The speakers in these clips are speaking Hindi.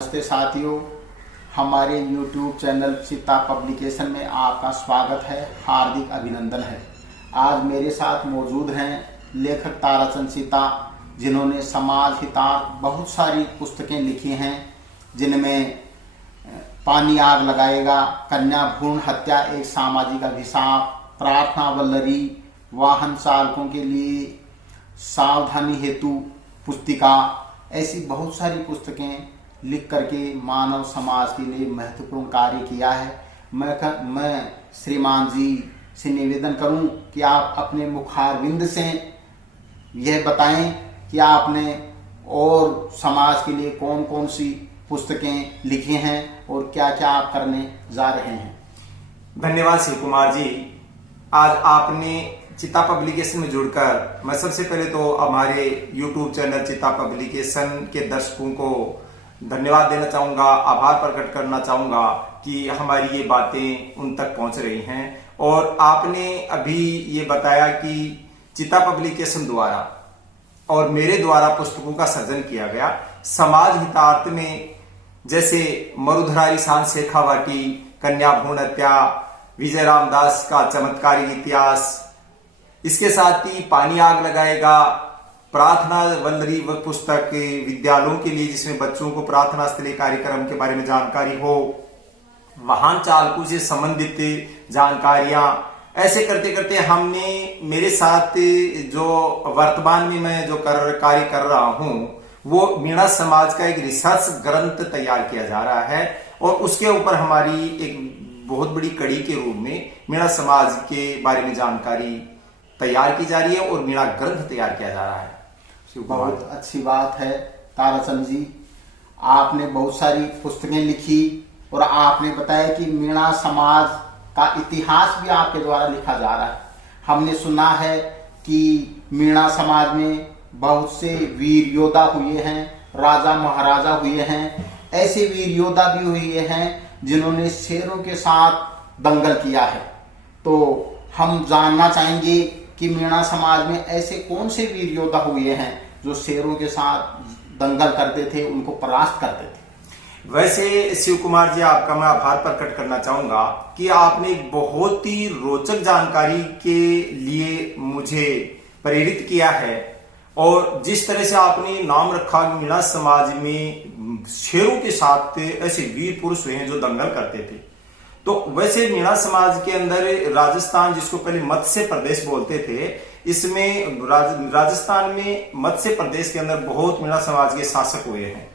नमस्ते साथियों, हमारे YouTube चैनल चिता पब्लिकेशन में आपका स्वागत है, हार्दिक अभिनंदन है। आज मेरे साथ मौजूद हैं लेखक ताराचंद चिता, जिन्होंने समाज हितार्थ बहुत सारी पुस्तकें लिखी हैं, जिनमें पानी आग लगाएगा, कन्या भ्रूण हत्या एक सामाजिक अभिशाप, प्रार्थना वल्लरी, वाहन चालकों के लिए सावधानी हेतु पुस्तिका, ऐसी बहुत सारी पुस्तकें लिख करके मानव समाज के लिए महत्वपूर्ण कार्य किया है। मैं श्रीमान जी से निवेदन करूं कि आप अपने मुखारविंद से यह बताएं कि आपने और समाज के लिए कौन कौन सी पुस्तकें लिखी हैं और क्या क्या आप करने जा रहे हैं। धन्यवाद शिव कुमार जी। आज आपने चिता पब्लिकेशन में जुड़कर मैं सबसे पहले तो हमारे YouTube चैनल चिता पब्लिकेशन के दर्शकों को धन्यवाद देना चाहूंगा, आभार प्रकट करना चाहूंगा कि हमारी ये बातें उन तक पहुंच रही हैं। और आपने अभी ये बताया कि चिता पब्लिकेशन द्वारा और मेरे द्वारा पुस्तकों का सर्जन किया गया। समाज हितार्थ में जैसे मरुधरारी सांझ शेखावाटी, कन्या भ्रूण हत्या, विजय रामदास का चमत्कारी इतिहास, इसके साथ ही पानी आग लगाएगा, प्रार्थना वल्लरी व पुस्तक विद्यालयों के लिए जिसमें बच्चों को प्रार्थना स्थलीय कार्यक्रम के बारे में जानकारी हो, वाहन चालकों से संबंधित जानकारियां, ऐसे करते करते हमने मेरे साथ जो वर्तमान में मैं जो कार्य कर रहा हूं वो मीणा समाज का एक रिसर्च ग्रंथ तैयार किया जा रहा है। और उसके ऊपर हमारी एक बहुत बड़ी कड़ी के रूप में मीणा समाज के बारे में जानकारी तैयार की जा रही है और मीणा ग्रंथ तैयार किया जा रहा है। बहुत अच्छी बात है ताराचंद जी, आपने बहुत सारी पुस्तकें लिखी और आपने बताया कि मीणा समाज का इतिहास भी आपके द्वारा लिखा जा रहा है। हमने सुना है कि मीणा समाज में बहुत से वीर योद्धा हुए हैं, राजा महाराजा हुए हैं, ऐसे वीर योद्धा भी हुए हैं जिन्होंने शेरों के साथ दंगल किया है। तो हम जानना चाहेंगे कि मीणा समाज में ऐसे कौन से वीर योद्धा हुए हैं जो शेरों के साथ दंगल करते थे, उनको परास्त करते थे। वैसे शिव कुमार जी, आपका मैं आभार प्रकट करना चाहूंगा कि आपने एक बहुत ही रोचक जानकारी के लिए मुझे प्रेरित किया है। और जिस तरह से आपने नाम रखा मीणा समाज में शेरों के साथ ऐसे वीर पुरुष हुए हैं जो दंगल करते थे, तो वैसे मीणा समाज के अंदर राजस्थान, जिसको पहले मत्स्य प्रदेश बोलते थे, इसमें राजस्थान में मत्स्य प्रदेश के अंदर बहुत मीणा समाज के शासक हुए हैं।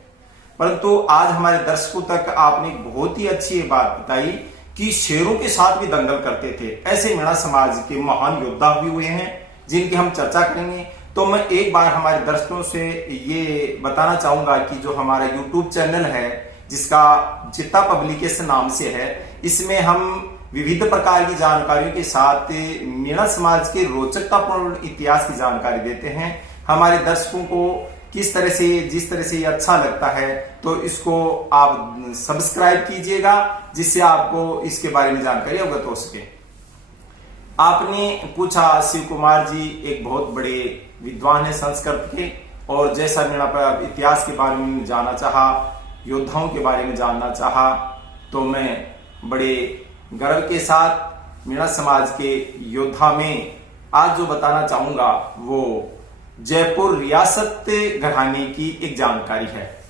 परंतु आज हमारे दर्शकों तक आपने बहुत ही अच्छी बात बताई कि शेरों के साथ भी दंगल करते थे। ऐसे मीणा समाज के महान योद्धा भी हुए हैं जिनकी हम चर्चा करेंगे। तो मैं एक बार हमारे दर्शकों से ये बताना चाहूंगा कि जो हमारा YouTube चैनल है जिसका चिता पब्लिकेशन नाम से है, इसमें हम विविध प्रकार की जानकारियों के साथ मीणा समाज के रोचकतापूर्ण इतिहास की जानकारी देते हैं। हमारे दर्शकों को किस तरह से, जिस तरह से ये अच्छा लगता है, तो इसको आप सब्सक्राइब कीजिएगा जिससे आपको इसके बारे में जानकारी अवगत हो सके। आपने पूछा शिव कुमार जी एक बहुत बड़े विद्वान है संस्कृत के, और जैसा मीणा पर इतिहास के बारे में जानना चाहा, योद्धाओं के बारे में जानना चाहा, तो मैं बड़े गर्व के साथ मीणा समाज के योद्धा में आज जो बताना चाहूंगा वो जयपुर रियासत घराने की एक जानकारी है।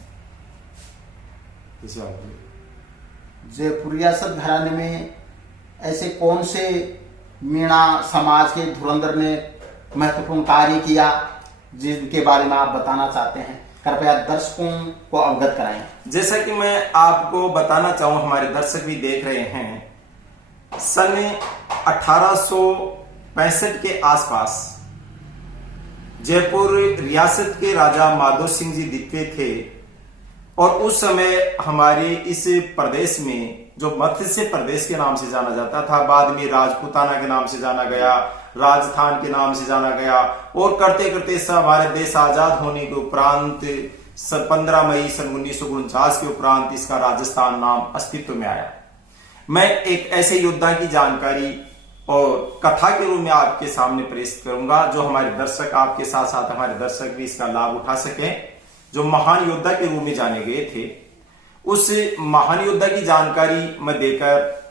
जयपुर रियासत घराने में ऐसे कौन से मीणा समाज के धुरंधर ने महत्वपूर्ण कार्य किया जिनके बारे में आप बताना चाहते हैं? कृपया दर्शकों को अवगत कराएं। जैसा कि मैं आपको बताना चाहूं, हमारे दर्शक भी देख रहे हैं, सन 1865 के आसपास जयपुर रियासत के राजा माधो सिंह जी द्वितीय थे। और उस समय हमारे इस प्रदेश में, जो मत्स्य प्रदेश के नाम से जाना जाता था, बाद में राजपूताना के नाम से जाना गया, राजस्थान के नाम से जाना गया, और करते करते हमारे देश आजाद होने के उपरांत 15 मई सन 1949 के उपरांत इसका राजस्थान नाम अस्तित्व में आया। मैं एक ऐसे योद्धा की जानकारी और कथा के रूप में आपके सामने पेश करूंगा जो हमारे दर्शक, आपके साथ साथ हमारे दर्शक भी इसका लाभ उठा सकें, जो महान योद्धा के रूप में जाने गए थे। उस महान योद्धा की जानकारी मैं देकर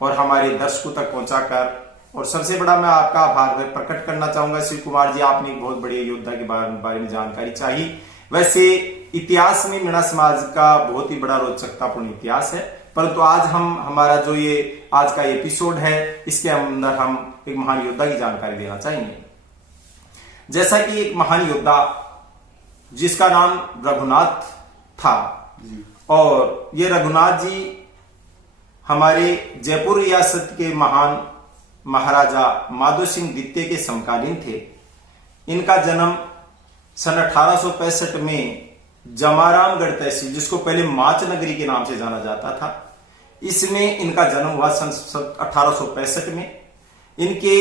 और हमारे दर्शकों तक पहुंचाकर, और सबसे बड़ा मैं आपका आभार प्रकट करना चाहूंगा शिव कुमार जी, आपने एक बहुत बड़े योद्धा के बारे में जानकारी चाहिए। वैसे इतिहास में मीणा समाज का बहुत ही बड़ा रोचकतापूर्ण इतिहास है, परंतु आज हमारा जो ये आज का एपिसोड है, इसके अंदर हम एक महान योद्धा की जानकारी देना चाहेंगे। जैसा कि एक महान योद्धा जिसका नाम रघुनाथ था, और ये रघुनाथ जी हमारे जयपुर रियासत के महान महाराजा माधो सिंह द्वितीय के समकालीन थे। इनका जन्म सन 1865 में जमारामगढ़ तहसील, जिसको पहले माच नगरी के नाम से जाना जाता था, इसमें इनका जन्म हुआ सन 1865 में। इनके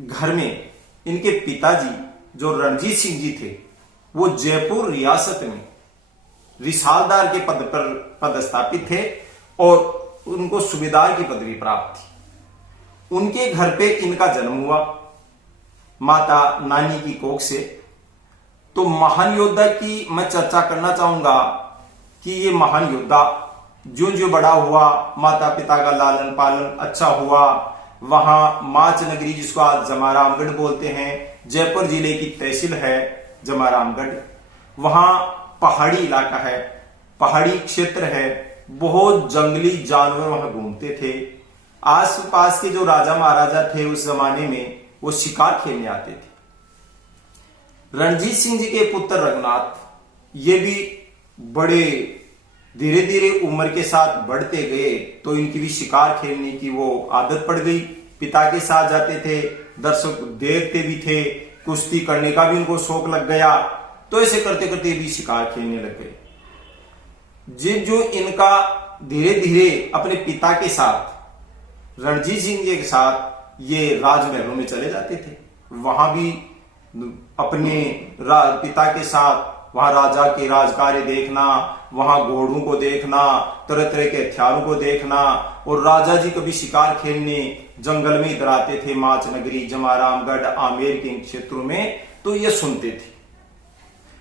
घर में इनके पिताजी जो रणजीत सिंह जी थे, वो जयपुर रियासत में रिसालदार के पद पर पदस्थापित थे और उनको सूबेदार की पदवी प्राप्त थी। उनके घर पे इनका जन्म हुआ माता नानी की कोख से। तो महान योद्धा की मैं चर्चा करना चाहूंगा कि ये महान योद्धा जो जो बड़ा हुआ, माता पिता का लालन पालन अच्छा हुआ, वहां माच नगरी, जिसको आज जमारामगढ़ बोलते हैं, जयपुर जिले की तहसील है जमारामगढ़, वहां पहाड़ी इलाका है, पहाड़ी क्षेत्र है, बहुत जंगली जानवर वहां घूमते थे। आस पास के जो राजा महाराजा थे उस जमाने में, वो शिकार खेलने आते थे। रणजीत सिंह जी के पुत्र रघुनाथ, ये भी बड़े धीरे धीरे उम्र के साथ बढ़ते गए, तो इनकी भी शिकार खेलने की वो आदत पड़ गई। पिता के साथ जाते थे, दर्शक देखते भी थे, कुश्ती करने का भी उनको शौक लग गया। तो ऐसे करते करते भी शिकार खेलने लग गए। जो इनका धीरे धीरे अपने पिता के साथ, रणजीत सिंह जी के साथ, ये राजमहलों में चले जाते थे। वहां भी अपने पिता के साथ वहां राजा के राजकार्य देखना, वहां घोड़ों को देखना, तरह तरह के हथियारों को देखना, और राजा जी कभी शिकार खेलने जंगल में इधर आते थे, माच नगरी, जमारामगढ़, आमेर के क्षेत्रों में, तो ये सुनते थे।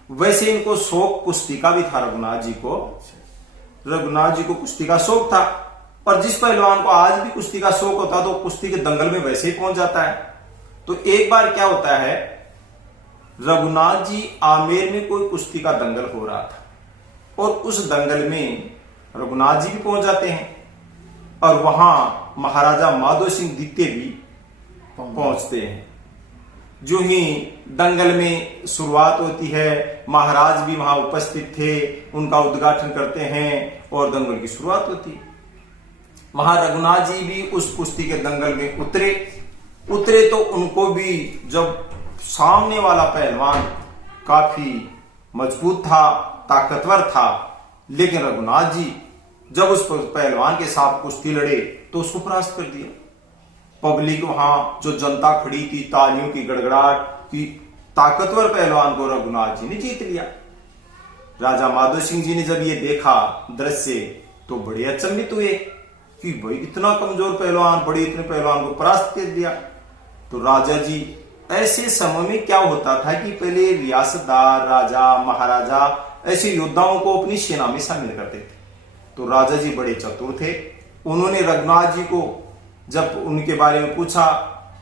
वैसे इनको शौक कुश्ती का भी था। रघुनाथ जी को कुश्ती का शौक था, और जिस पहलवान को आज भी कुश्ती का शौक होता तो कुश्ती के दंगल में वैसे ही पहुंच जाता है। तो एक बार क्या होता है, रघुनाथ जी आमेर में कोई कुश्ती का दंगल हो रहा था, और उस दंगल में रघुनाथ जी भी पहुंच जाते हैं, और वहां महाराजा माधो सिंह द्वितीय भी पहुंचते हैं। जो ही दंगल में शुरुआत होती है, महाराज भी वहां उपस्थित थे, उनका उद्घाटन करते हैं और दंगल की शुरुआत होती है। वहां रघुनाथ जी भी उस कुश्ती के दंगल में उतरे तो उनको भी, जब सामने वाला पहलवान काफी मजबूत था, ताकतवर था, लेकिन रघुनाथ जी जब उस पहलवान के साथ कुश्ती लड़े तो उसको परास्त कर दिया। पब्लिक, वहां जो जनता खड़ी थी, तालियों की गड़गड़ाहट की, ताकतवर पहलवान को रघुनाथ जी ने जीत लिया। राजा माधो सिंह जी ने जब ये देखा दृश्य, तो बड़े अचंभित हुए कि भाई इतना कमजोर पहलवान, बड़े इतने पहलवान को परास्त कर दिया। तो राजा जी, ऐसे समय में क्या होता था कि पहले रियासतदार, राजा, महाराजा ऐसे योद्धाओं को अपनी सेना में शामिल करते थे। तो राजा जी बड़े चतुर थे। उन्होंने रघुनाथ जी को जब उनके बारे में पूछा,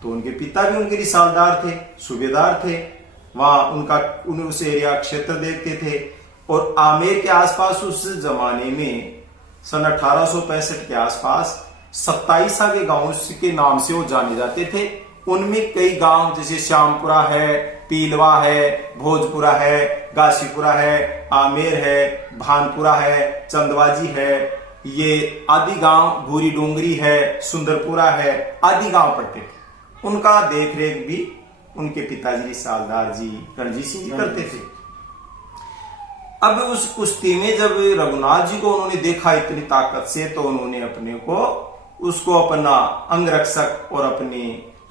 तो उनके पिता भी उनके रिसालदार थे, सूबेदार थे, वहां उस एरिया क्षेत्र देखते थे। और आमेर के आसपास उस जमाने में सन 1865 के आसपास 27 आगे गांव के नाम से वो जाने जाते थे। उनमें कई गांव जैसे श्यामपुरा है, पीलवा है, भोजपुरा है, गासीपुरा है, आमेर है, भानपुरा है, चंदवाजी है, ये आदि गांव, भूरी डोंगरी है, सुंदरपुरा है, आदि गांव पड़ते थे। उनका देखरेख भी उनके पिताजी रिसालदार जी रणजीत सिंह जी करते थे। अब उस कुश्ती में जब रघुनाथ जी को उन्होंने देखा इतनी ताकत से, तो उन्होंने अपने को उसको अपना अंगरक्षक और अपने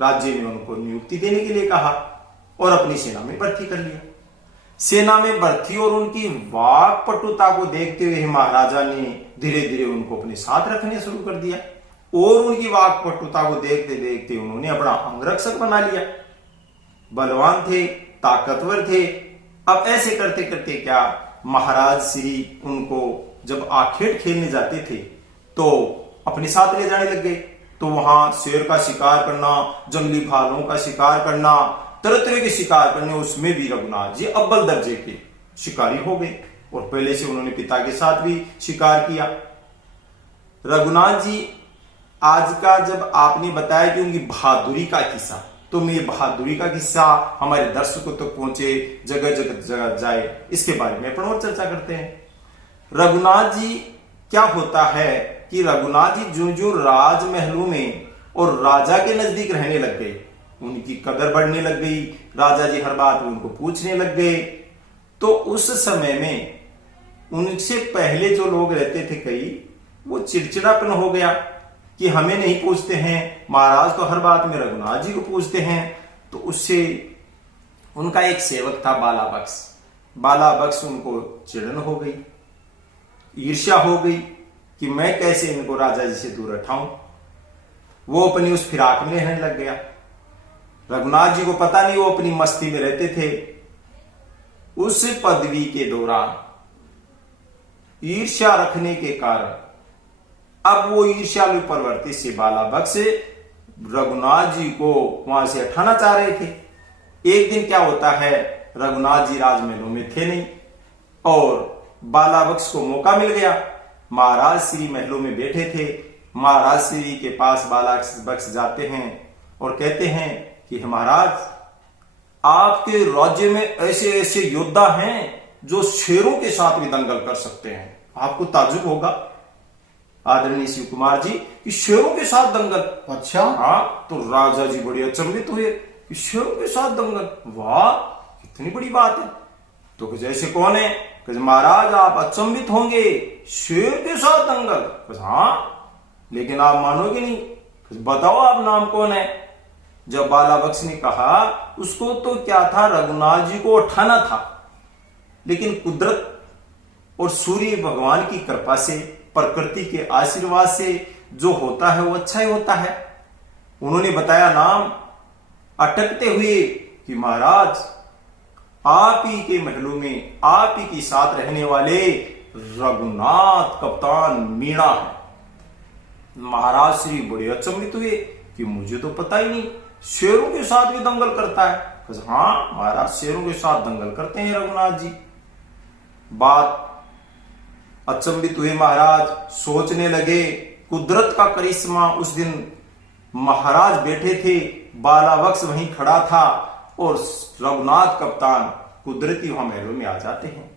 राज्य में उनको नियुक्ति देने के लिए कहा और अपनी सेना में भर्ती कर लिया। सेना में भर्ती और उनकी वाक पटुता को देखते हुए महाराजा ने धीरे धीरे उनको अपने साथ रखने शुरू कर दिया, और उनकी वाक पटुता को देखते देखते उन्होंने अपना अंगरक्षक बना लिया। बलवान थे, ताकतवर थे। अब ऐसे करते करते क्या, महाराज श्री उनको जब आखेट खेलने जाते थे तो अपने साथ ले जाने लग गए। तो वहां शेर का शिकार करना, जंगली भालुओं का शिकार करना, तरह तरह के शिकार करने, उसमें भी रघुनाथ जी अव्वल दर्जे के शिकारी हो गए। और पहले से उन्होंने पिता के साथ भी शिकार किया। रघुनाथ जी, आज का जब आपने बताया कि उनकी बहादुरी का किस्सा, तो मैं बहादुरी का किस्सा हमारे दर्शकों तक पहुंचे, जगह जगह जाए, इसके बारे में अपन और चर्चा करते हैं। रघुनाथ जी, क्या होता है कि रघुनाथ जी जो जो राजमहलों में और राजा के नजदीक रहने लग गए, उनकी कदर बढ़ने लग गई। राजा जी हर बात में उनको पूछने लग गए। तो उस समय में उनसे पहले जो लोग रहते थे कई, वो चिड़चिड़ापन हो गया कि हमें नहीं पूछते हैं, महाराज तो हर बात में रघुनाथ जी को पूछते हैं। तो उससे उनका एक सेवक था बालाबक्स, उनको चिड़न हो गई, ईर्ष्या हो गई कि मैं कैसे इनको राजा जी से दूर हटाऊं। वो अपनी उस फिराक में रहने लग गया। रघुनाथ जी को पता नहीं, वो अपनी मस्ती में रहते थे। उस पदवी के दौरान ईर्ष्या रखने के कारण अब वो ईर्ष्यालु प्रवृत्ति से बालाबक्स रघुनाथ जी को वहां से हटाना चाह रहे थे। एक दिन क्या होता है, रघुनाथ जी राजमहलों में थे नहीं और बालाबक्स को मौका मिल गया। महाराज श्री महलों में बैठे थे। महाराज श्री के पास बालाबक्स जाते हैं और कहते हैं कि महाराज, आपके राज्य में ऐसे ऐसे योद्धा हैं जो शेरों के साथ भी दंगल कर सकते हैं। आपको ताज्जुब होगा आदरणीय शिव कुमार जी कि शेरों के साथ दंगल। अच्छा। हाँ, तो राजा जी बड़े अचंभित हुए कि शेरों के साथ दंगल, वाह कितनी बड़ी बात है। तो जैसे कौन है? महाराज आप अचंभित होंगे, शेर के साथ दंगल। हाँ, लेकिन आप मानोगे नहीं। बताओ आप नाम कौन है? जब बालाबक्स ने कहा, उसको तो क्या था, रघुनाथ जी को उठाना था, लेकिन कुदरत और सूर्य भगवान की कृपा से, प्रकृति के आशीर्वाद से जो होता है वो अच्छा ही होता है। उन्होंने बताया नाम अटकते हुए कि महाराज, आप ही के महलों में आप ही के साथ रहने वाले रघुनाथ कप्तान मीणा है। महाराज श्री बड़े अचंभित हुए कि मुझे तो पता ही नहीं, शेरों के साथ भी दंगल करता है। हाँ महाराज, शेरों के साथ दंगल करते हैं रघुनाथ जी। बात अचंभित हुए महाराज, सोचने लगे कुदरत का करिश्मा। उस दिन महाराज बैठे थे, बालाबक्स वहीं खड़ा था और रघुनाथ कप्तान कुदरती वहां महलों में आ जाते हैं।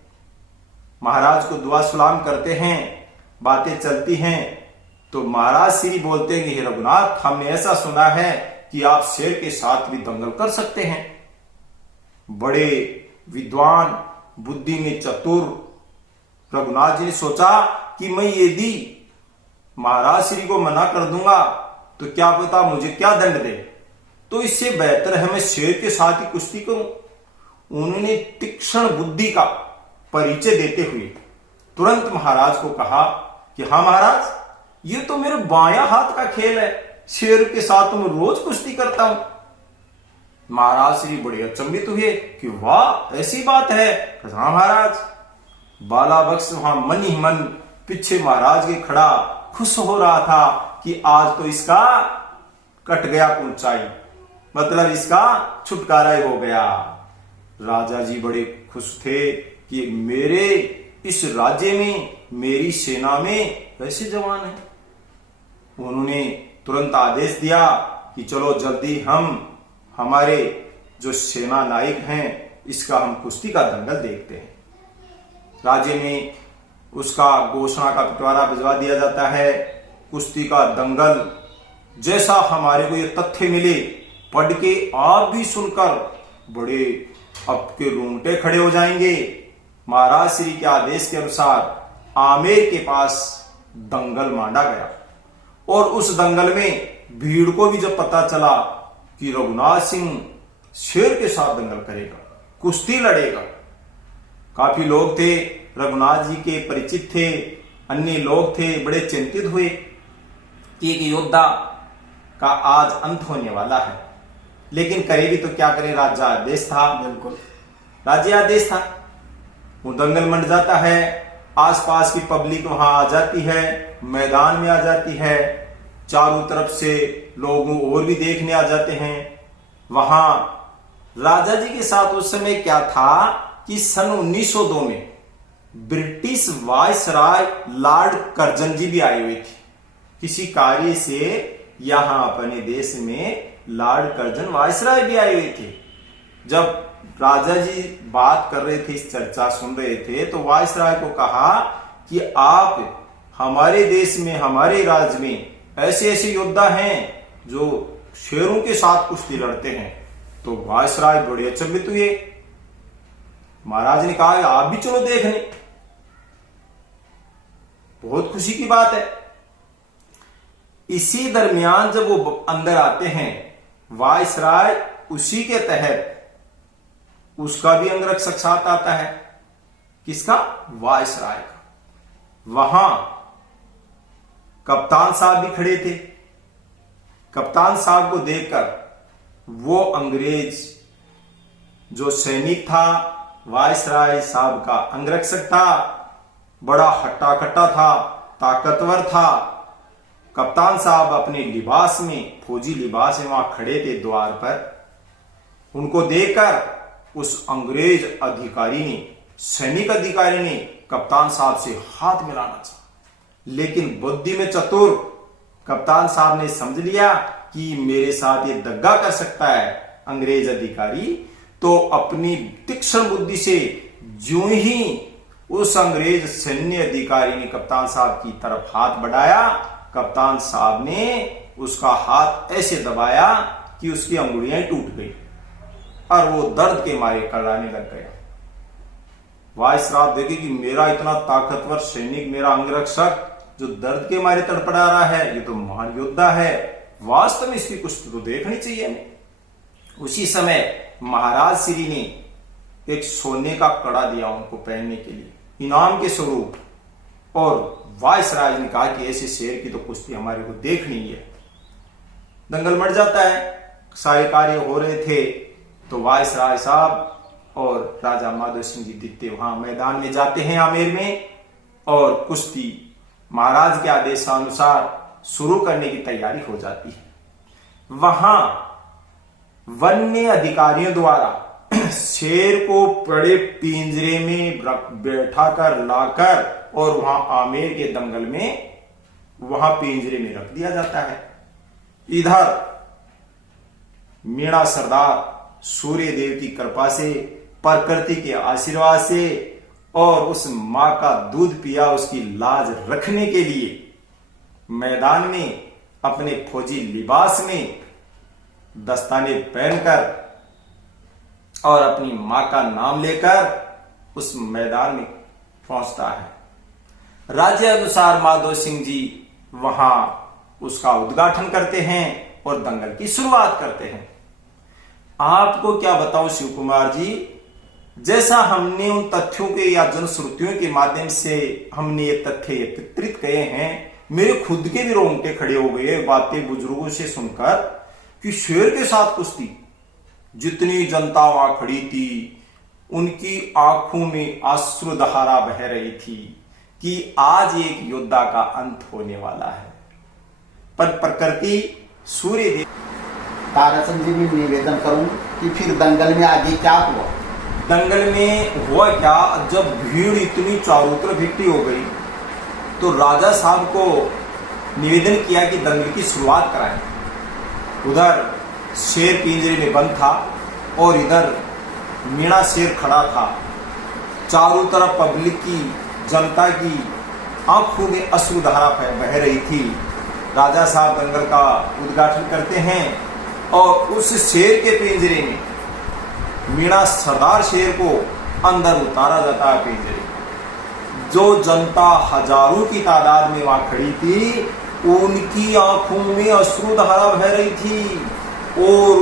महाराज को दुआ सलाम करते हैं, बातें चलती हैं। तो महाराज श्री बोलते हैं कि हे रघुनाथ, हमने ऐसा सुना है कि आप शेर के साथ भी दंगल कर सकते हैं। बड़े विद्वान, बुद्धि में चतुर रघुनाथ जी ने सोचा कि मैं यदि महाराज श्री को मना कर दूंगा तो क्या पता मुझे क्या दंड दे, तो इससे बेहतर है मैं शेर के साथ ही कुश्ती करूं। उन्होंने तीक्ष्ण बुद्धि का परिचय देते हुए तुरंत महाराज को कहा कि हाँ महाराज, ये तो मेरे बायां हाथ का खेल है, शेर के साथ तो मैं रोज कुश्ती करता हूं। महाराज श्री बड़े अचंभित हुए कि वाह ऐसी बात है। हाँ महाराज। बालाबक्स वहां मन ही मन पीछे महाराज के खड़ा खुश हो रहा था कि आज तो इसका कट गया ऊंचाई, मतलब इसका छुटकारा ही हो गया। राजा जी बड़े खुश थे कि मेरे इस राज्य में, मेरी सेना में ऐसे जवान हैं। उन्होंने तुरंत आदेश दिया कि चलो जल्दी हम हमारे जो सेना नायक हैं इसका हम कुश्ती का दंगल देखते हैं। राज्य में उसका घोषणा का पिटवारा भिजवा दिया जाता है। कुश्ती का दंगल, जैसा हमारे को ये तथ्य मिले, पढ़ के आप भी सुनकर बड़े आपके रोंगटे खड़े हो जाएंगे। महाराज श्री के आदेश के अनुसार आमेर के पास दंगल मांडा गया और उस दंगल में भीड़ को भी जब पता चला कि रघुनाथ सिंह शेर के साथ दंगल करेगा, कुश्ती लड़ेगा, काफी लोग थे, रघुनाथ जी के परिचित थे, अन्य लोग थे, बड़े चिंतित हुए कि एक योद्धा का आज अंत होने वाला है। लेकिन करे भी तो क्या करें, राज्य आदेश था। बिल्कुल राज्य आदेश था। वो दंगल मंड जाता है। आसपास की पब्लिक वहां आ जाती है, मैदान में आ जाती है, चारों तरफ से लोग और भी देखने आ जाते हैं। वहां राजा जी के साथ उस समय क्या था कि सन 1902 में ब्रिटिश वायसराय लॉर्ड कर्जन जी भी आए हुए थे किसी कार्य से। यहां अपने देश में लॉर्ड कर्जन वायसराय भी आए हुए थे। जब राजा जी बात कर रहे थे, इस चर्चा सुन रहे थे, तो वायसराय को कहा कि आप हमारे देश में, हमारे राज्य में ऐसे ऐसे योद्धा हैं जो शेरों के साथ कुश्ती लड़ते हैं। तो वायसराय बड़े अचंभित हुए। महाराज ने कहा आप भी चलो देखने। बहुत खुशी की बात है। इसी दरमियान जब वो अंदर आते हैं, वायसराय उसी के तहत उसका भी अंगरक्षक साथ आता है। किसका? वायसराय का। वहां कप्तान साहब भी खड़े थे। कप्तान साहब को देखकर वो अंग्रेज जो सैनिक था, वायसराय साहब का अंगरक्षक था, बड़ा हट्टा कट्टा था, ताकतवर था। कप्तान साहब अपने लिबास में, फौजी लिबास में वहां खड़े थे द्वार पर। उनको देखकर उस अंग्रेज अधिकारी ने, सैनिक अधिकारी ने कप्तान साहब से हाथ मिलाना चाहा, लेकिन बुद्धि में चतुर कप्तान साहब ने समझ लिया कि मेरे साथ ये दगा कर सकता है अंग्रेज अधिकारी। तो अपनी तीक्ष्ण बुद्धि से ज्यों ही उस अंग्रेज सैन्य अधिकारी ने कप्तान साहब की तरफ हाथ बढ़ाया, कप्तान साहब ने उसका हाथ ऐसे दबाया कि उसकी अंगुलियां टूट गई और वो दर्द के मारे कराने लग गया। वायसराय देखे कि मेरा इतना ताकतवर सैनिक, मेरा अंगरक्षक जो दर्द के मारे तड़पड़ा रहा है, ये तो महान योद्धा है, वास्तव में इसकी कुछ तो देखनी चाहिए हमें। उसी समय महाराज श्री ने एक सोने का कड़ा दिया उनको पहनने के लिए इनाम के स्वरूप, और वायसराय ने कहा कि ऐसे शेर की तो कुश्ती हमारे को देखनी है। दंगल मच जाता है, सारे कार्य हो रहे थे, तो वायसराय साहब और राजा माधो सिंह जी दिखते वहां मैदान में जाते हैं आमेर में, और कुश्ती महाराज के आदेशानुसार शुरू करने की तैयारी हो जाती है। वहां वन्य अधिकारियों द्वारा शेर को बड़े पिंजरे में बैठा कर लाकर और वहां आमेर के दंगल में वहां पिंजरे में रख दिया जाता है। इधर मीणा सरदार सूर्य देव की कृपा से, प्रकृति के आशीर्वाद से और उस मां का दूध पिया उसकी लाज रखने के लिए मैदान में अपने फौजी लिबास में दस्ताने पहनकर और अपनी मां का नाम लेकर उस मैदान में पहुंचता है। राज्य अनुसार माधो सिंह जी वहां उसका उद्घाटन करते हैं और दंगल की शुरुआत करते हैं। आपको क्या बताऊं शिव कुमार जी, जैसा हमने उन तथ्यों के या जनश्रुतियों के माध्यम से हमने ये तथ्य एकत्रित किए हैं, मेरे खुद के भी रोंगटे खड़े हो गए बातें बुजुर्गों से सुनकर कि शेर के साथ कुश्ती। जितनी जनता वहां खड़ी थी उनकी आंखों में अश्रुधारा बह रही थी कि आज एक योद्धा का अंत होने वाला है। पर प्रकृति सूर्य देव ताराचंद जी भी निवेदन करूं कि फिर दंगल में आगे क्या हुआ? दंगल में हुआ क्या, जब भीड़ इतनी चारों तरफ इकट्ठी हो गई तो राजा साहब को निवेदन किया कि दंगल की शुरुआत कराएं। उधर शेर पिंजरे में बंद था और इधर मीणा शेर खड़ा था। चारों तरफ पब्लिक की, जनता की आंखों में अश्रुधारा बह रही थी। राजा साहब दंगल का उद्घाटन करते हैं और उस शेर के पिंजरे में मीणा सरदार शेर को अंदर उतारा जाता है पिंजरे। जो जनता हजारों की तादाद में वहां खड़ी थी उनकी आंखों में अश्रुधारा बह रही थी और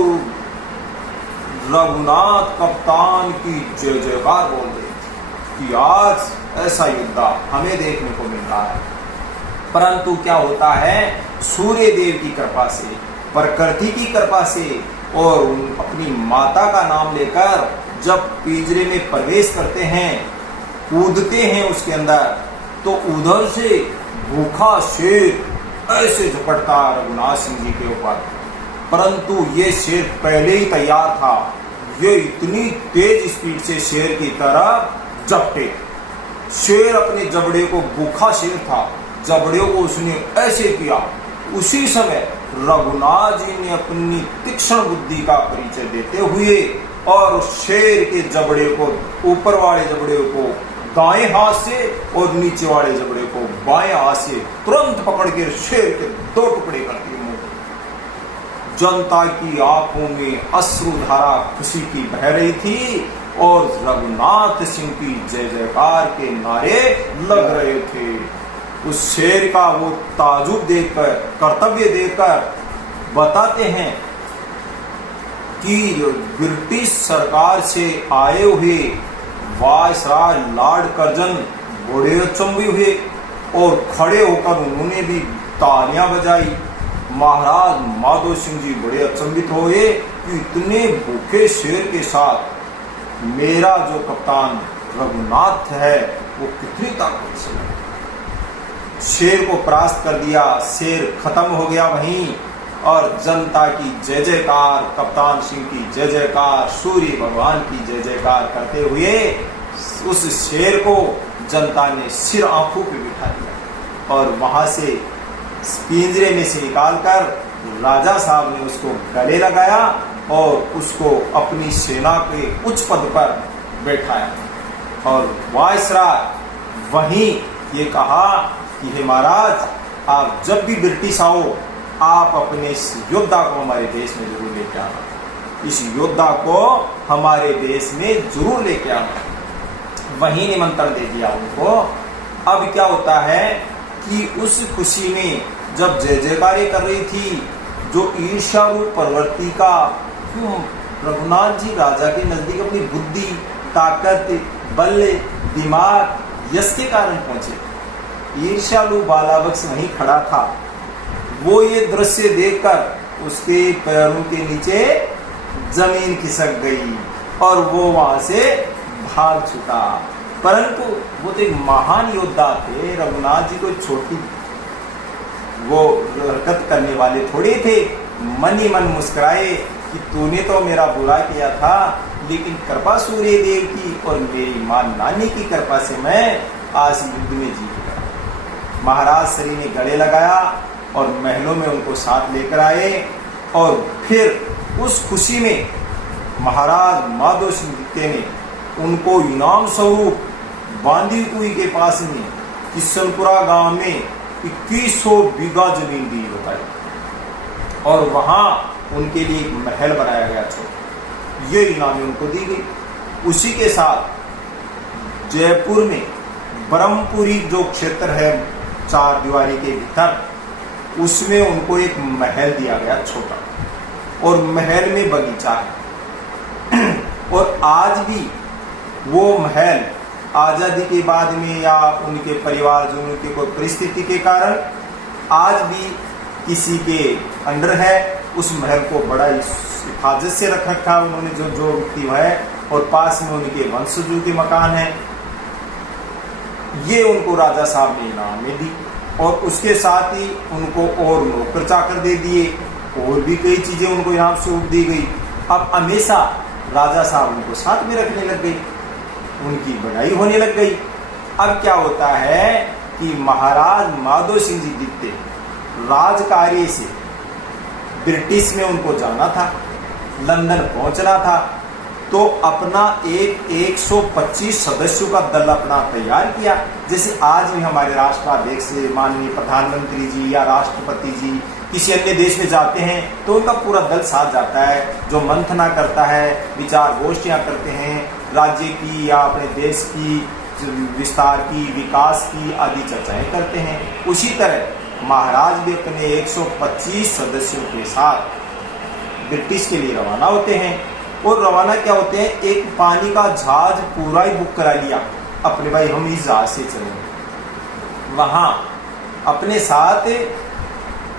रघुनाथ कप्तान की जय जयकार बोल रही थी कि आज ऐसा योद्धा हमें देखने को मिल रहा है। परंतु क्या होता है, सूर्य देव की कृपा से, प्रकृति की कृपा से और अपनी माता का नाम लेकर जब पिंजरे में प्रवेश करते हैं कूदते हैं उसके अंदर, तो उधर से भूखा शेर ऐसे झपटता रघुनाथ सिंह जी के ऊपर, परंतु ये शेर पहले ही तैयार था। ये इतनी तेज स्पीड से शेर की तरफ झपटे। शेर अपने जबड़े को, भूखा शेर था, जबड़े को उसने ऐसे किया। उसी समय रघुनाथ जी ने अपनी तीक्ष्ण बुद्धि का परिचय देते हुए और शेर के जबड़े को, ऊपर वाले जबड़े को दाएं हाथ से और नीचे वाले जबड़े को बाएं हाथ से तुरंत पकड़ के शेर के 2 टुकड़े कर दिए। जनता की आंखों में अश्रुधारा खुशी की बह रही थी और रघुनाथ सिंह की जय जयकार के नारे लग रहे थे। उस शेर का वो ताजुब देखकर, कर्तव्य देखकर बताते हैं कि ब्रिटिश सरकार से आए हुए वायसराय लॉर्ड कर्जन बड़े अचंभे हुए और खड़े होकर उन्होंने भी तालियां बजाई। महाराज माधो सिंह जी बड़े अचंभित हुए कि इतने भूखे शेर के साथ मेरा जो कप्तान रघुनाथ है वो कितनी ताकत से है। शेर को परास्त कर दिया, शेर खत्म हो गया वहीं, और जनता की जय जयकार, कप्तान सिंह की जय जयकार, सूर्य भगवान की जय जयकार करते हुए उस शेर को जनता ने सिर आंखों पे बिठा दिया और वहां से पिंजरे में से निकालकर राजा साहब ने उसको गले लगाया और उसको अपनी सेना के उच्च पद पर बैठाया। और वायसराय वहीं ये कहा कि हे महाराज, आप जब भी ब्रिटिश आओ, आप अपने इस योद्धा को हमारे देश में जरूर लेके आना, इस योद्धा को हमारे देश में जरूर लेके आना। वहीं निमंत्रण दे दिया उनको। अब क्या होता है कि उस खुशी में जब जय जयकारे कर रही थी, जो ईर्ष्या रूप प्रवृत्ति का, क्यों रघुनाथ जी राजा के नजदीक अपनी बुद्धि, ताकत, बल, दिमाग, यश के कारण पहुंचे। ईर्ष्यालु बालाबक्स वहीं खड़ा था। वो ये दृश्य देखकर उसके पैरों के नीचे जमीन खिसक गई और वो वहां से भाग छूटा। परंतु वो तो एक महान योद्धा थे, रघुनाथ जी को छोटी वो हरकत करने वाले थोड़े थे। मन ही मन मुस्कुराए कि तूने तो मेरा बुरा किया था, लेकिन कृपा सूर्य देव की और मेरी मां नानी की कृपा से मैं आज युद्ध में जीत गया। महाराज श्री ने गले लगाया और महलों में उनको साथ लेकर आए और फिर उस खुशी में महाराज माधो सिंह ने उनको इनाम स्वरूप बांदी कुई के पास में किशनपुरा गांव में 2100 बीघा जमीन दी बताई और वहां उनके लिए एक महल बनाया गया छोटा। ये इनाम उनको दी गई। उसी के साथ जयपुर में ब्रह्मपुरी जो क्षेत्र है 4 दीवारी के भीतर, उसमें उनको एक महल दिया गया छोटा और महल में बगीचा है। और आज भी वो महल आजादी के बाद में या उनके परिवारजनों के कोई परिस्थिति के कारण आज भी किसी के अंडर है। उस महल को बड़ा हिफाजत से रख रखा उन्होंने, जो व्यक्ति है, और पास में उनके वंशजों के मकान है। ये उनको राजा साहब ने इनाम में दी और उसके साथ ही उनको और नौकर चाकर दे दिए और भी कई चीजें उनको इनाम स्वरूप दी गई। अब हमेशा राजा साहब उनको साथ में रखने लग गई, उनकी बढ़ाई होने लग गई। अब क्या होता है कि महाराज माधो सिंह जी दिखते राजकार्य से ब्रिटिश में उनको जाना था, लंदन पहुंचना था, तो अपना एक 125 सदस्यों का दल अपना तैयार किया। जैसे आज भी हमारे राष्ट्राध्यक्ष माननीय प्रधानमंत्री जी या राष्ट्रपति जी किसी अन्य देश में जाते हैं तो उनका पूरा दल साथ जाता है, जो मंथना करता है, विचार गोष्ठियां करते हैं, राज्य की या अपने देश की विस्तार की, विकास की आदि चर्चाएं करते हैं। उसी तरह महाराज भी अपने 125 सदस्यों के साथ ब्रिटिश के लिए रवाना होते हैं। और रवाना क्या होते हैं, एक पानी का जहाज पूरा ही बुक करा लिया अपने, भाई हम इस जहाज से चलेंगे। वहां अपने साथ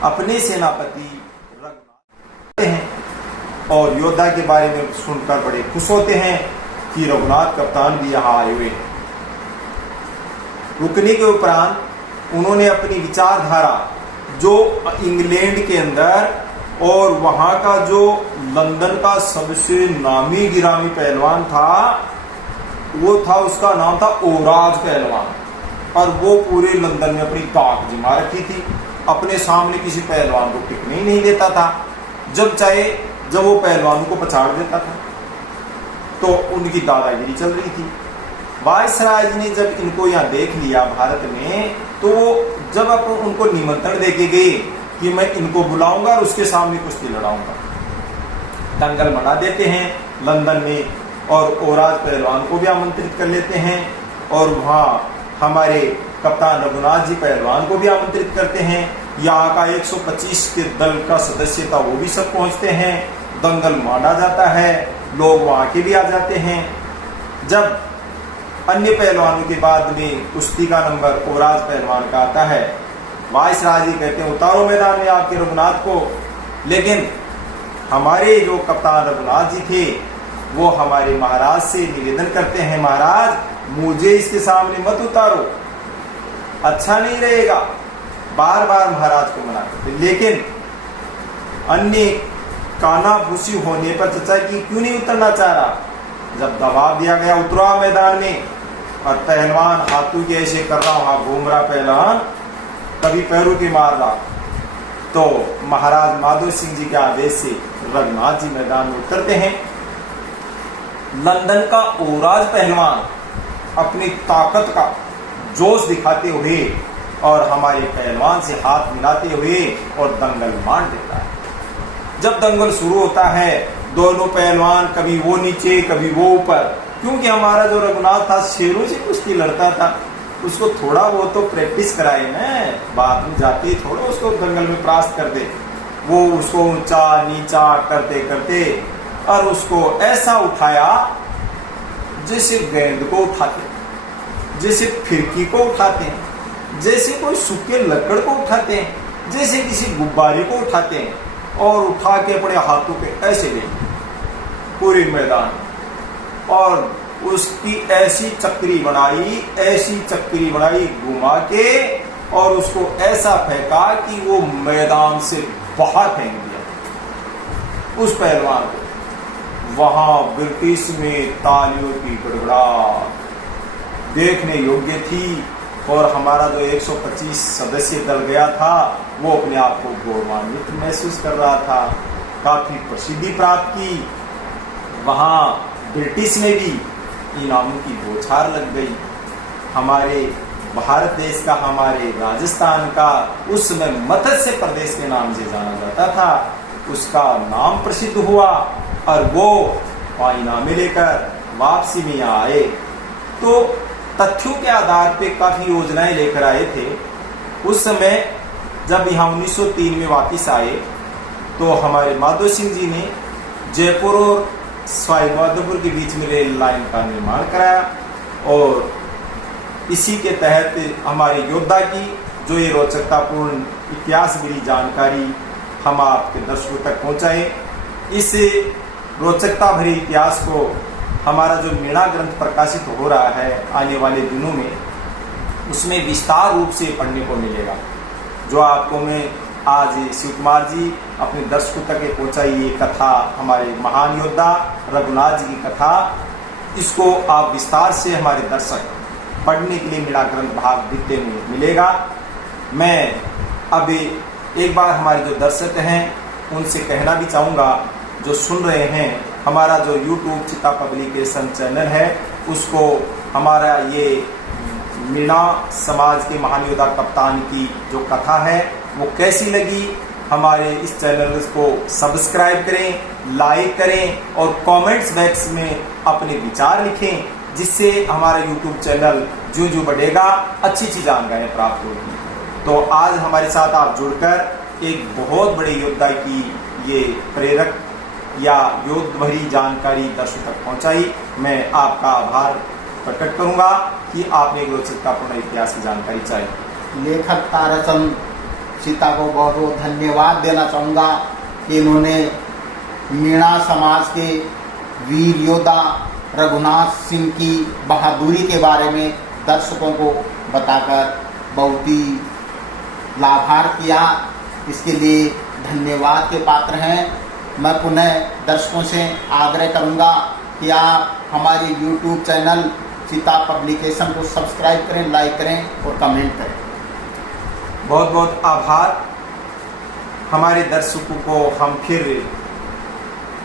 अपने सेनापति रघुनाथ हैं और योद्धा के बारे में सुनकर बड़े खुश होते हैं कि रघुनाथ कप्तान भी यहाँ आए हुए हैं। रुकने के उपरांत उन्होंने अपनी विचारधारा जो इंग्लैंड के अंदर और वहां का जो लंदन का सबसे नामी गिरामी पहलवान था, वो था, उसका नाम था ओराज पहलवान, और वो पूरे लंदन में अपनी ताक जमा रखी थी। अपने सामने किसी पहलवान को टिकने ही नहीं देता था। जब चाहे जब वो पहलवान को पछाड़ देता था, तो उनकी दादागिरी चल रही थी। वायसराय जी ने जब इनको यहाँ देख लिया भारत में, तो वो जब आप उनको निमंत्रण देके गए कि मैं इनको बुलाऊंगा और उसके सामने कुश्ती लड़ाऊंगा, दंगल मना देते हैं लंदन में, और ओराज पहलवान को भी आमंत्रित कर लेते हैं, और वहाँ हमारे कप्तान रघुनाथ जी पहलवान को भी आमंत्रित करते हैं। यहाँ का 125 के दल का सदस्य था, वो भी सब पहुंचते हैं। दंगल माना जाता है, लोग वहाँ के भी आ जाते हैं। जब अन्य पहलवानों के बाद में कुश्ती का नंबर ओराज पहलवान का आता है, वायसराय जी कहते हैं उतारो मैदान में आपके रघुनाथ को। लेकिन हमारे जो कप्तान रघुनाथ जी थे, वो हमारे महाराज से निवेदन करते हैं, महाराज मुझे इसके सामने मत उतारो, अच्छा नहीं रहेगा। बार बार महाराज को मना करते, लेकिन अन्य काना भूसी होने पर चचा की क्यों नहीं उतरना चाह रहा। जब दबाव दिया गया उतरा मैदान में, और पहलवान हाथों के ऐसे कर रहा, वहां घूम रहा पहलवान, कभी पैरों की मार रहा, तो महाराज माधो सिंह जी के आदेश से रघुनाथ जी मैदान में उतरते हैं। लंदन का ओराज पहलवान अपनी ताकत का जोश दिखाते हुए और हमारे पहलवान से हाथ मिलाते हुए और दंगल मान देता है। जब दंगल शुरू होता है, दोनों पहलवान कभी वो नीचे कभी वो ऊपर, क्योंकि हमारा जो रघुनाथ था शेरों से कुश्ती लड़ता था, उसको थोड़ा वो तो प्रैक्टिस कराए हैं, बाद में जाके ही थोड़ा उसको दंगल में परास्त कर दे। वो उसको ऊंचा नीचा करते करते और उसको ऐसा उठाया जैसे गेंद को उठाते, जैसे फिरकी को उठाते हैं, जैसे कोई सूखे लकड़ को उठाते हैं, जैसे किसी गुब्बारे को उठाते हैं, और उठा के अपने हाथों पे ऐसे ले पूरे मैदान, और उसकी ऐसी चक्री बनाई घुमा के, और उसको ऐसा फेंका कि वो मैदान से बाहर फेंक दिया उस पहलवान को। वहां ब्रिटिश में तालियों की गड़गड़ाहट देखने योग्य थी, और हमारा जो 125 सदस्य दल गया था, वो अपने आप को गौरवान्वित महसूस कर रहा था, काफी प्रसिद्धि प्राप्त की। वहां ब्रिटिश में भी इनामों की बौछार लग गई। हमारे भारत देश का, हमारे राजस्थान का, उस समय मत्स्य प्रदेश के नाम से जाना जाता था, उसका नाम प्रसिद्ध हुआ, और वो इनामे लेकर वापसी में यहाँ आए। तो तथ्यों के आधार पे काफी योजनाएं लेकर आए थे। उस समय जब यहाँ 1903 में वापस आए, तो हमारे माधो सिंह जी ने जयपुर और सवाई माधोपुर के बीच में रेल लाइन का निर्माण कराया, और इसी के तहत हमारे योद्धा की जो ये रोचकतापूर्ण इतिहास भरी जानकारी हम आपके दर्शकों तक पहुंचाए। इस रोचकता भरे इतिहास को हमारा जो मीणा ग्रंथ प्रकाशित हो रहा है आने वाले दिनों में, उसमें विस्तार रूप से पढ़ने को मिलेगा, जो आपको मैं आज शिव कुमार जी अपने दर्शकों तक पहुंचाई ये कथा, हमारे महान योद्धा रघुनाथ जी की कथा, इसको आप विस्तार से हमारे दर्शक पढ़ने के लिए मीणा ग्रंथ भाग द्वितीय में मिलेगा। मैं अभी एक बार हमारे जो दर्शक हैं उनसे कहना भी चाहूँगा, जो सुन रहे हैं, हमारा जो YouTube चिता पब्लिकेशन चैनल है, उसको हमारा ये मीणा समाज के महान योद्धा कप्तान की जो कथा है वो कैसी लगी, हमारे इस चैनल को सब्सक्राइब करें, लाइक करें, और कमेंट्स बॉक्स में अपने विचार लिखें, जिससे हमारा YouTube चैनल जो बढ़ेगा अच्छी जानकारियाँ प्राप्त होगी। तो आज हमारे साथ आप जुड़कर एक बहुत बड़े योद्धा की ये प्रेरक या योद्ध भरी जानकारी दर्शकों तक पहुंचाई। मैं आपका आभार प्रकट करूंगा कि आपने एक रोचकतापूर्ण इतिहास की जानकारी चाहिए। लेखक ताराचंद सीता को बहुत बहुत धन्यवाद देना चाहूँगा कि इन्होंने मीणा समाज के वीर योद्धा रघुनाथ सिंह की बहादुरी के बारे में दर्शकों को बताकर बहुत ही लाभार्थ किया। इसके लिए धन्यवाद के पात्र हैं। मैं पुनः दर्शकों से आग्रह करूंगा कि आप हमारे YouTube चैनल सीता पब्लिकेशन को सब्सक्राइब करें, लाइक करें और कमेंट करें। बहुत बहुत आभार। हमारे दर्शकों को हम फिर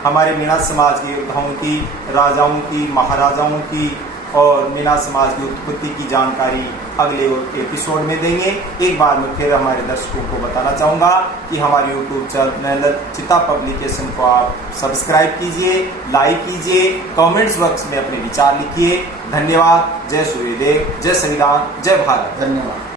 हमारे मीणा समाज के योद्धाओं की, राजाओं की, महाराजाओं की और मीणा समाज की उत्पत्ति की जानकारी अगले एपिसोड में देंगे। एक बार मैं फिर हमारे दर्शकों को बताना चाहूँगा कि हमारे YouTube चैनल चिता पब्लिकेशन को आप सब्सक्राइब कीजिए, लाइक कीजिए, कमेंट्स बॉक्स में अपने विचार लिखिए। धन्यवाद। जय सूर्यदेव, जय संविधान, जय भारत। धन्यवाद।